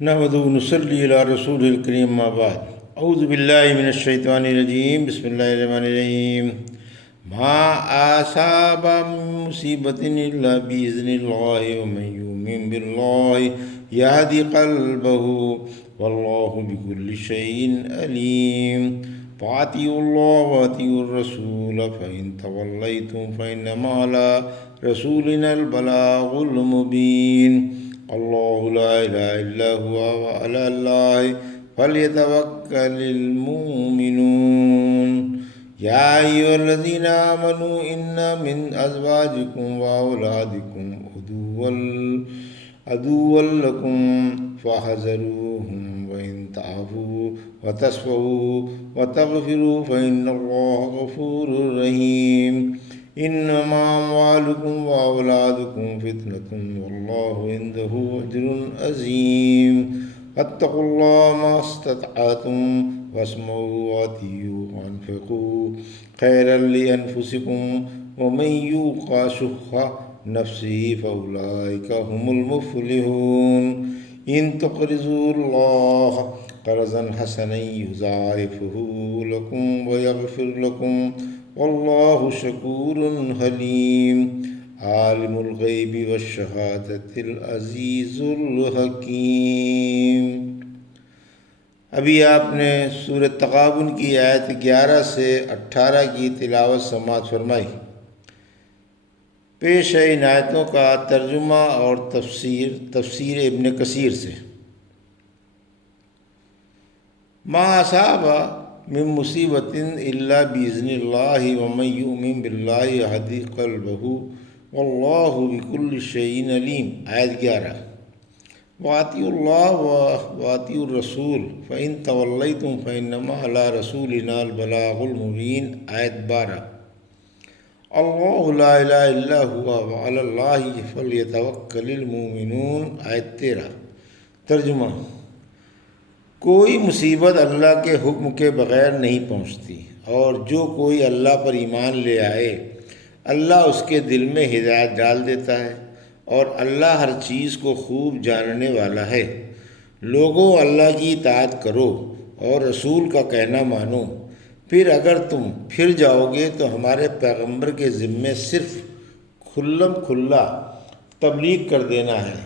نحمد ونصلی علی رسول الکریم اما بعد اعوذ باللہ من الشیطان الرجیم بسم اللہ الرحمن الرحیم ما اصاب من مصیبت الا باذن اللہ ومن یؤمن باللہ یہدی قلبہ واللہ بکل شیء علیم فاطیعوا اللہ واطیعوا الرسول فإن تولیتم فإنما علی رسولنا البلاغ المبین اللہ لا الہ الا هو وعلی اللہ فلیتوکل المؤمنون یا ایھا الذین آمنوا ان من ازواجکم واولادکم عدوا لکم فاحذروہم وان تعفوا وتصفحوا وتغفروا فإن اللہ غفور رحیم انما اموالکم واولادکم فتنة واللہ عنده اجر عظیم فاتقوا اللہ ما استطعتم واسمعوا واطیعوا وانفقوا خیرا لانفسکم ومن یوق شح نفسہ فاولئک هم المفلحون ان تقرضوا اللہ قرضا حسنا یضاعفہ لکم ویغفر لکم واللہ شکور حلیم عالم الغیب والشہادۃ العزیز الحکیم۔ ابھی آپ نے سورۃ تغابن کی آیت 11 سے 18 کی تلاوت سماعت فرمائی۔ پیش ہے ان آیتوں کا ترجمہ اور تفسیر ابن کثیر سے۔ ما اصاب من مصیبت الا باذن اللہ ومن یؤمن باللہ یہدی قلبہ واللہ بکل شیء علیم۔ آیت 11۔ واطیعوا اللہ واطیعوا الرسول فإن تولیتم فإنما علی رسولنا البلاغ المبین۔ آیت 12۔ اللہ لا الہ الا هو وعلی اللہ فلیتوکل المؤمنون۔ آیت 13۔ ترجمہ: کوئی مصیبت اللہ کے حکم کے بغیر نہیں پہنچتی، اور جو کوئی اللہ پر ایمان لے آئے اللہ اس کے دل میں ہدایت ڈال دیتا ہے، اور اللہ ہر چیز کو خوب جاننے والا ہے۔ لوگوں، اللہ کی اطاعت کرو اور رسول کا کہنا مانو، پھر اگر تم پھر جاؤ گے تو ہمارے پیغمبر کے ذمے صرف کھلم کھلا تبلیغ کر دینا ہے۔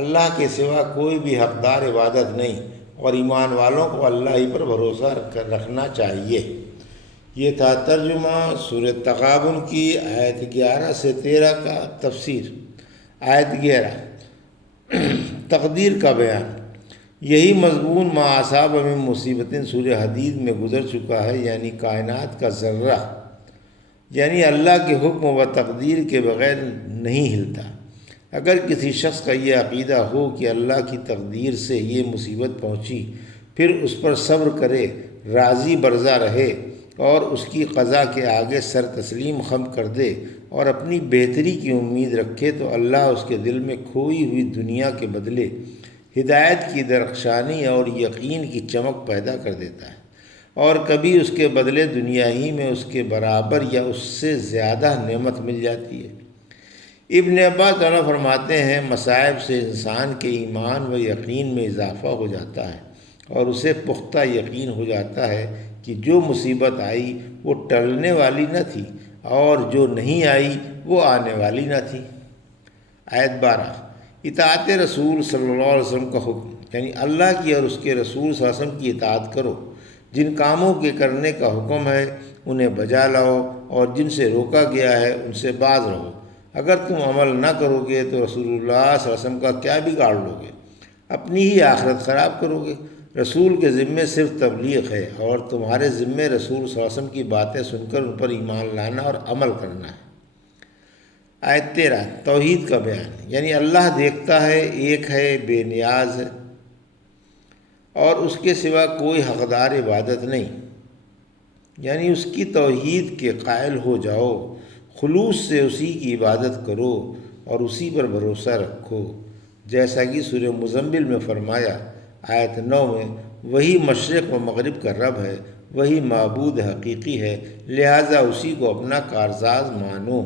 اللہ کے سوا کوئی بھی حقدار عبادت نہیں، اور ایمان والوں کو اللہ ہی پر بھروسہ رکھنا چاہیے۔ یہ تھا ترجمہ سورۃ تغابن کی آیت 11 سے 13 کا تفسیر۔ آیت 11 تقدیر کا بیان۔ یہی مضمون ما اصاب من مصیبت سورہ حدید میں گزر چکا ہے، یعنی کائنات کا ذرہ یعنی اللہ کے حکم و تقدیر کے بغیر نہیں ہلتا۔ اگر کسی شخص کا یہ عقیدہ ہو کہ اللہ کی تقدیر سے یہ مصیبت پہنچی، پھر اس پر صبر کرے، راضی برضا رہے اور اس کی قضا کے آگے سر تسلیم خم کر دے اور اپنی بہتری کی امید رکھے، تو اللہ اس کے دل میں کھوئی ہوئی دنیا کے بدلے ہدایت کی درخشانی اور یقین کی چمک پیدا کر دیتا ہے، اور کبھی اس کے بدلے دنیا ہی میں اس کے برابر یا اس سے زیادہ نعمت مل جاتی ہے۔ ابن عباس عنہ فرماتے ہیں، مصائب سے انسان کے ایمان و یقین میں اضافہ ہو جاتا ہے، اور اسے پختہ یقین ہو جاتا ہے کہ جو مصیبت آئی وہ ٹلنے والی نہ تھی، اور جو نہیں آئی وہ آنے والی نہ تھی۔ آیت 12۔ اطاعت رسول صلی اللہ علیہ وسلم کا حکم، یعنی اللہ کی اور اس کے رسول صلی اللہ علیہ وسلم کی اطاعت کرو۔ جن کاموں کے کرنے کا حکم ہے انہیں بجا لاؤ، اور جن سے روکا گیا ہے ان سے باز رہو۔ اگر تم عمل نہ کرو گے تو رسول اللہ صلی اللہ علیہ وسلم کا کیا بگاڑ لو گے؟ اپنی ہی آخرت خراب کرو گے۔ رسول کے ذمے صرف تبلیغ ہے، اور تمہارے ذمے رسول صلی اللہ علیہ وسلم کی باتیں سن کر ان پر ایمان لانا اور عمل کرنا ہے۔ آیت 13۔ توحید کا بیان، یعنی اللہ دیکھتا ہے، ایک ہے، بے نیاز ہے، اور اس کے سوا کوئی حقدار عبادت نہیں، یعنی اس کی توحید کے قائل ہو جاؤ، خلوص سے اسی کی عبادت کرو اور اسی پر بھروسہ رکھو، جیسا کہ سورہ مزمل میں فرمایا۔ آیت 9 میں، وہی مشرق و مغرب کا رب ہے، وہی معبود حقیقی ہے، لہٰذا اسی کو اپنا کارساز مانو۔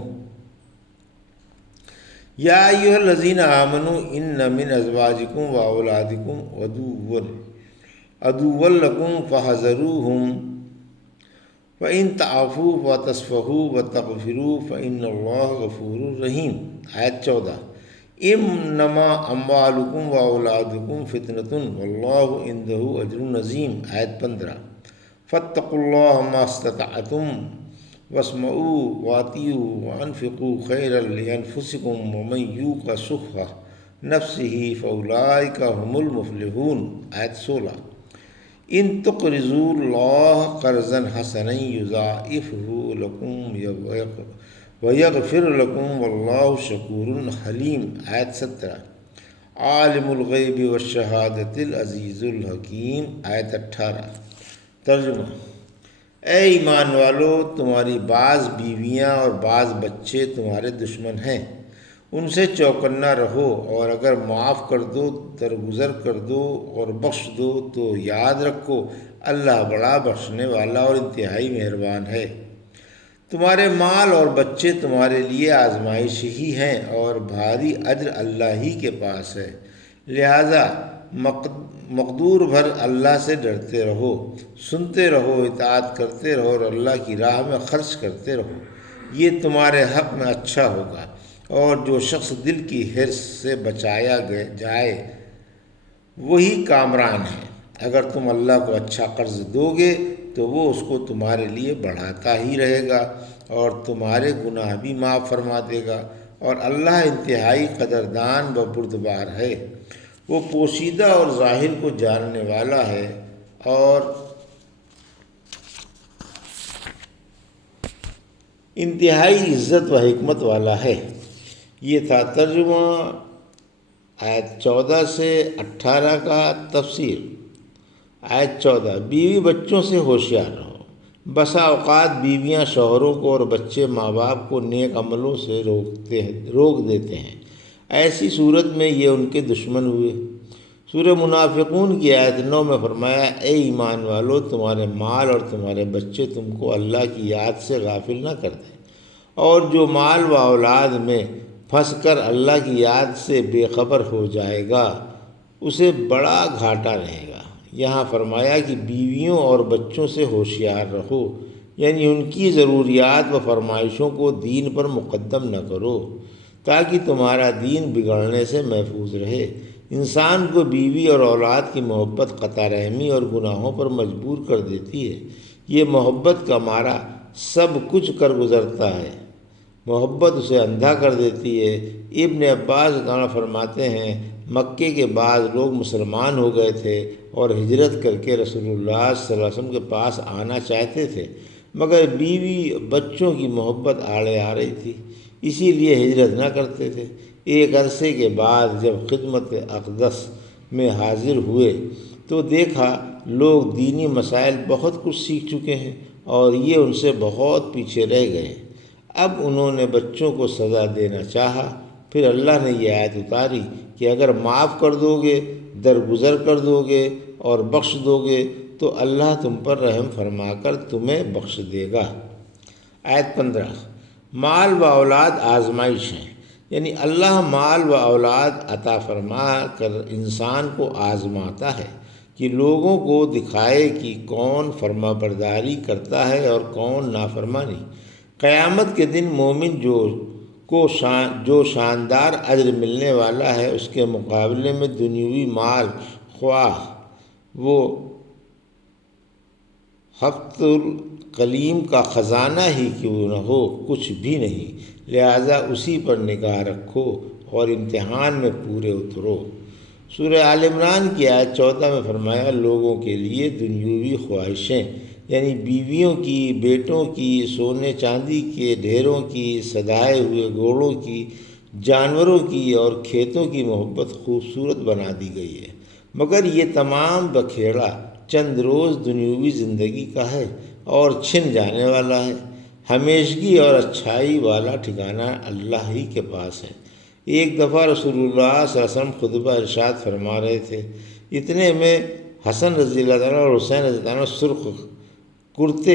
یا ایھا الذین آمنوا ان من ازواجکم و اولادکم عدوا لکم فاحذروہم وَإِن تَعْفُوا وَتَصْفَحُوا وَتَغْفِرُوا فَإِنَّ اللَّهَ غَفُورٌ رَحِيمٌ۔ آیت 14 انما اموالکم واولادکم فتنۃ واللہ عندہ اجر عظیم۔ آیت 15 فاتقوا اللہ ما استطعتم واسمعوا واطیعوا وانفقوا خیرا لانفسکم ومن یوق شح نفسہ فاولئک هم المفلحون۔ آیت 16 ان تقرضوا اللہ قرضا حسنا یضاعفہ لکم ویغفر لکم واللہ شکور حلیم۔ آیت 17 عالم الغیب والشہادۃ العزیز الحکیم۔ آیت 18 ترجمہ: اے ایمان والو، تمہاری بعض بیویاں اور بعض بچے تمہارے دشمن ہیں، ان سے چوکنا رہو، اور اگر معاف کر دو، درگزر کر دو اور بخش دو تو یاد رکھو اللہ بڑا بخشنے والا اور انتہائی مہربان ہے۔ تمہارے مال اور بچے تمہارے لیے آزمائش ہی ہیں اور بھاری اجر اللہ ہی کے پاس ہے، لہذا مقدور بھر اللہ سے ڈرتے رہو، سنتے رہو، اطاعت کرتے رہو اور اللہ کی راہ میں خرچ کرتے رہو، یہ تمہارے حق میں اچھا ہوگا۔ اور جو شخص دل کی حرص سے بچایا جائے وہی کامران ہے۔ اگر تم اللہ کو اچھا قرض دو گے تو وہ اس کو تمہارے لیے بڑھاتا ہی رہے گا اور تمہارے گناہ بھی معاف فرما دے گا، اور اللہ انتہائی قدردان و بردبار ہے، وہ پوشیدہ اور ظاہر کو جاننے والا ہے اور انتہائی عزت و حکمت والا ہے۔ یہ تھا ترجمہ آیت 14 سے 18 کا تفسیر۔ آیت 14 بیوی بچوں سے ہوشیار رہو۔ بسا اوقات بیویاں شوہروں کو اور بچے ماں باپ کو نیک عملوں سے روک دیتے ہیں، ایسی صورت میں یہ ان کے دشمن ہوئے۔ سورہ منافقون کی آیت 9 میں فرمایا، اے ایمان والو، تمہارے مال اور تمہارے بچے تم کو اللہ کی یاد سے غافل نہ کر دیں، اور جو مال و اولاد میں پھنس کر اللہ کی یاد سے بے خبر ہو جائے گا اسے بڑا گھاٹا رہے گا۔ یہاں فرمایا کہ بیویوں اور بچوں سے ہوشیار رہو، یعنی ان کی ضروریات و فرمائشوں کو دین پر مقدم نہ کرو تاکہ تمہارا دین بگڑنے سے محفوظ رہے۔ انسان کو بیوی اور اولاد کی محبت قطع رحمی اور گناہوں پر مجبور کر دیتی ہے۔ یہ محبت کا مارا سب کچھ کر گزرتا ہے، محبت اسے اندھا کر دیتی ہے۔ ابن عباس تعالیٰ فرماتے ہیں، مکے کے بعض لوگ مسلمان ہو گئے تھے اور ہجرت کر کے رسول اللہ صلی اللہ علیہ وسلم کے پاس آنا چاہتے تھے، مگر بیوی بچوں کی محبت آڑے آ رہی تھی، اسی لیے ہجرت نہ کرتے تھے۔ ایک عرصے کے بعد جب خدمت اقدس میں حاضر ہوئے تو دیکھا لوگ دینی مسائل بہت کچھ سیکھ چکے ہیں اور یہ ان سے بہت پیچھے رہ گئے۔ اب انہوں نے بچوں کو سزا دینا چاہا، پھر اللہ نے یہ آیت اتاری کہ اگر معاف کر دو گے، درگزر کر دو گے اور بخش دو گے تو اللہ تم پر رحم فرما کر تمہیں بخش دے گا۔ آیت 15 مال و اولاد آزمائش ہیں، یعنی اللہ مال و اولاد عطا فرما کر انسان کو آزماتا ہے کہ لوگوں کو دکھائے کہ کون فرما برداری کرتا ہے اور کون نافرمانی۔ قیامت کے دن مومن جو شاندار اجر ملنے والا ہے، اس کے مقابلے میں دنیوی مال خواہ وہ حقت الکلیم کا خزانہ ہی کیوں نہ ہو، کچھ بھی نہیں، لہٰذا اسی پر نگاہ رکھو اور امتحان میں پورے اترو۔ سورہ آل عمران کی آیت 14 میں فرمایا، لوگوں کے لیے دنیوی خواہشیں یعنی بیویوں کی، بیٹوں کی، سونے چاندی کے ڈھیروں کی، سدھائے ہوئے گھوڑوں کی، جانوروں کی اور کھیتوں کی محبت خوبصورت بنا دی گئی ہے، مگر یہ تمام بکھیڑا چند روز دنیوی زندگی کا ہے اور چھن جانے والا ہے۔ ہمیشگی اور اچھائی والا ٹھکانہ اللہ ہی کے پاس ہے۔ ایک دفعہ رسول اللہ صلی اللہ علیہ وسلم خطبہ ارشاد فرما رہے تھے، اتنے میں حسن رضی اللہ عنہ اور حسین رضی اللہ عنہ سرخ کرتے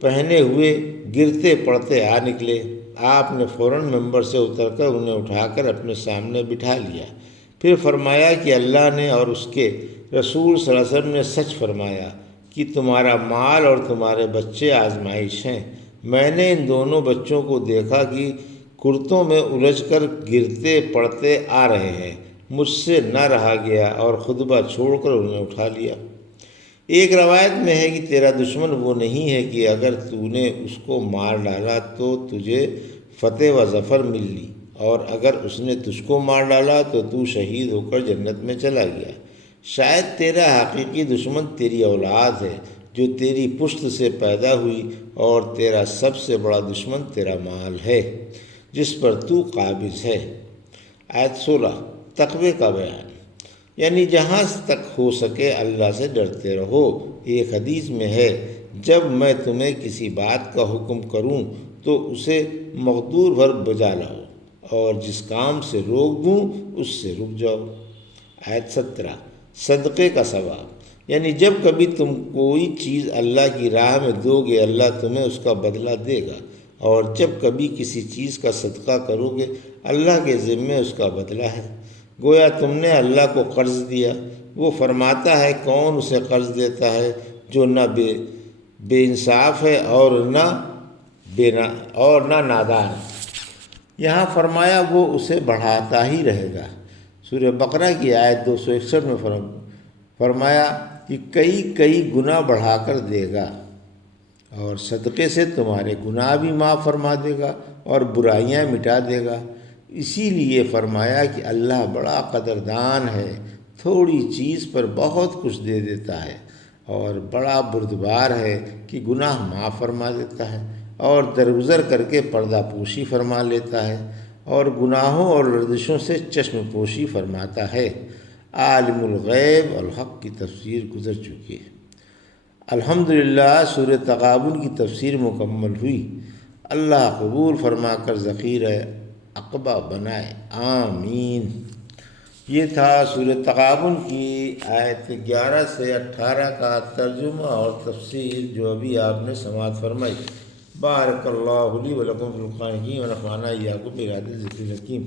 پہنے ہوئے گرتے پڑتے آ نکلے آپ نے فوراً ممبر سے اتر کر انہیں اٹھا کر اپنے سامنے بٹھا لیا۔ پھر فرمایا کہ اللہ نے اور اس کے رسول صلی اللہ علیہ وسلم نے سچ فرمایا کہ تمہارا مال اور تمہارے بچے آزمائش ہیں۔ میں نے ان دونوں بچوں کو دیکھا کہ کرتوں میں الجھ کر گرتے پڑتے آ رہے ہیں، مجھ سے نہ رہا گیا اور خطبہ چھوڑ کر انہیں اٹھا لیا۔ ایک روایت میں ہے کہ تیرا دشمن وہ نہیں ہے کہ اگر تو نے اس کو مار ڈالا تو تجھے فتح و ظفر مل لی، اور اگر اس نے تجھ کو مار ڈالا تو تو شہید ہو کر جنت میں چلا گیا۔ شاید تیرا حقیقی دشمن تیری اولاد ہے جو تیری پشت سے پیدا ہوئی، اور تیرا سب سے بڑا دشمن تیرا مال ہے جس پر تو قابض ہے۔ آیت 16 تقوی کا بیان، یعنی جہاں تک ہو سکے اللہ سے ڈرتے رہو۔ ایک حدیث میں ہے، جب میں تمہیں کسی بات کا حکم کروں تو اسے مقدور بھر بجا لاؤ، اور جس کام سے روک دوں اس سے رک جاؤ۔ آیت 17 صدقے کا ثواب، یعنی جب کبھی تم کوئی چیز اللہ کی راہ میں دو گے اللہ تمہیں اس کا بدلہ دے گا، اور جب کبھی کسی چیز کا صدقہ کرو گے اللہ کے ذمے اس کا بدلہ ہے۔ گویا تم نے اللہ کو قرض دیا، وہ فرماتا ہے کون اسے قرض دیتا ہے جو نہ بے انصاف ہے اور نہ نادان۔ یہاں فرمایا وہ اسے بڑھاتا ہی رہے گا۔ سورہ بقرہ کی آیت 261 میں فرمایا کہ کئی گناہ بڑھا کر دے گا، اور صدقے سے تمہارے گناہ بھی معاف فرما دے گا اور برائیاں مٹا دے گا۔ اسی لیے فرمایا کہ اللہ بڑا قدردان ہے، تھوڑی چیز پر بہت کچھ دے دیتا ہے، اور بڑا بردبار ہے کہ گناہ معاف فرما دیتا ہے، اور درگزر کر کے پردہ پوشی فرما لیتا ہے، اور گناہوں اور لرزشوں سے چشم پوشی فرماتا ہے۔ عالم الغیب الحق کی تفسیر گزر چکی ہے۔ الحمدللہ سورہ تغابن کی تفسیر مکمل ہوئی۔ اللہ قبول فرما کر ذخیرہ عقبہ بنائے، آمین۔ یہ تھا سورہ تغابن کی آیت 11 سے 18 کا ترجمہ اور تفسیر جو ابھی آپ نے سماعت فرمائی۔ بارک اللہ لی و لکم فی القرآن الحکیم و نفعنی وایاکم بآیات الذکر الحکیم۔